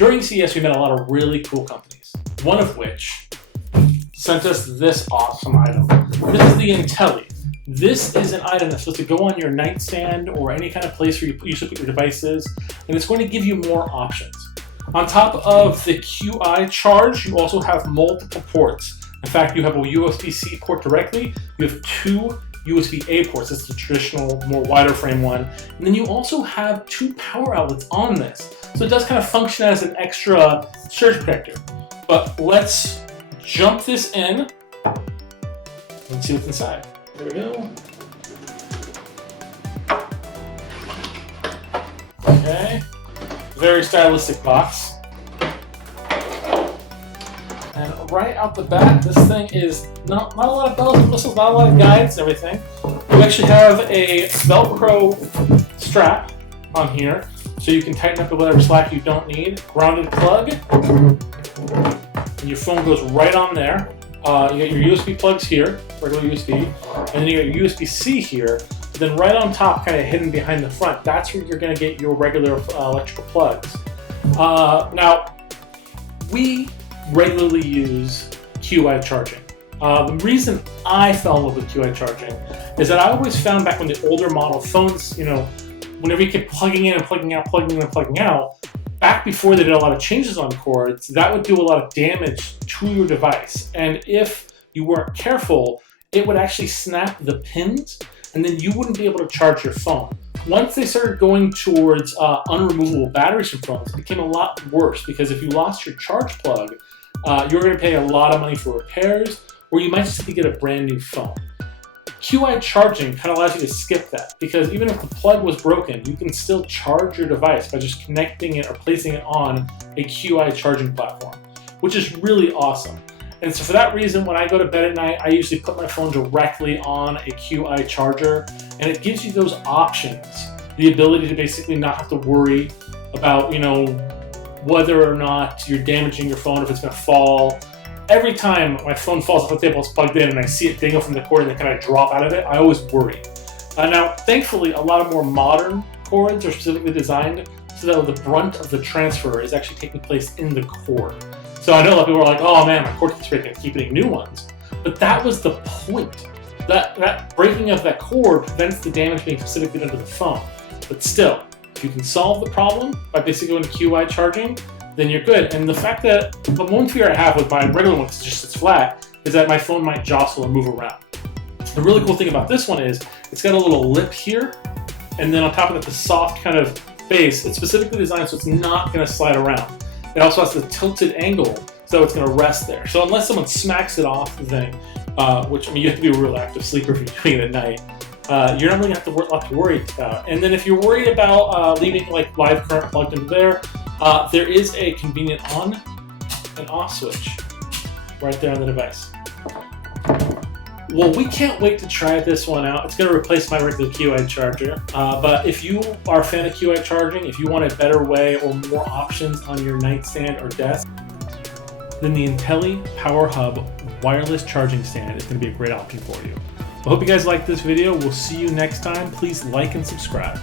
During CES, we met a lot of really cool companies, one of which sent us this awesome item. This is the Intelli. This is an item that's supposed to go on your nightstand or any kind of place where you usually put your devices, and it's going to give you more options. On top of the QI charge, you also have multiple ports. In fact, you have a USB-C port directly, you have two USB-A ports, that's the traditional, more wider frame one, and then you also have two power outlets on this. So it does kind of function as an extra surge protector. But let's jump this in and see what's inside. There we go. Okay, very stylistic box. And right out the back, this thing is not a lot of bells and whistles, not a lot of guides and everything. We actually have a Velcro strap on here, so you can tighten up whatever slack you don't need. Grounded plug, and your phone goes right on there. You got your USB plugs here, regular USB, and then you got your USB-C here. Then right on top, kind of hidden behind the front, that's where you're going to get your regular electrical plugs. Now, we regularly use QI charging. The reason I fell in love with QI charging is that I always found back when the older model phones, whenever you kept plugging in and plugging out, plugging in and plugging out, back before they did a lot of changes on cords, that would do a lot of damage to your device. And if you weren't careful, it would actually snap the pins, and then you wouldn't be able to charge your phone. Once they started going towards unremovable batteries from phones, it became a lot worse, because if you lost your charge plug, you're going to pay a lot of money for repairs, or you might just have to get a brand new phone. QI charging kind of allows you to skip that, because even if the plug was broken, you can still charge your device by just connecting it or placing it on a QI charging platform, which is really awesome. And so for that reason, when I go to bed at night, I usually put my phone directly on a QI charger, and it gives you those options. The ability to basically not have to worry about, whether or not you're damaging your phone, if it's gonna fall. Every time my phone falls off the table, it's plugged in, and I see it dangle from the cord and then kind of drop out of it, I always worry. Now, thankfully, a lot of more modern cords are specifically designed so that the brunt of the transfer is actually taking place in the cord. So I know a lot of people are like, oh man, my cord keeps breaking, I keep getting new ones. But that was the point. That breaking of that cord prevents the damage being specifically done to the phone. But still, if you can solve the problem by basically going to QI charging, then you're good. And the fact that the one fear I have with my regular one, because it just sits flat, is that my phone might jostle or move around. The really cool thing about this one is it's got a little lip here, and then on top of it, the soft kind of base. It's specifically designed so it's not going to slide around. It also has the tilted angle, so it's going to rest there. So unless someone smacks it off the thing, which, you have to be a real active sleeper if you're doing it at night, you're not really going to have a lot to worry about. And then if you're worried about leaving like live current plugged into there is a convenient on and off switch right there on the device. Well, we can't wait to try this one out. It's going to replace my regular QI charger. But if you are a fan of QI charging, if you want a better way or more options on your nightstand or desk, then the Intelli PowerHub wireless charging stand is going to be a great option for you. I hope you guys liked this video. We'll see you next time. Please like and subscribe.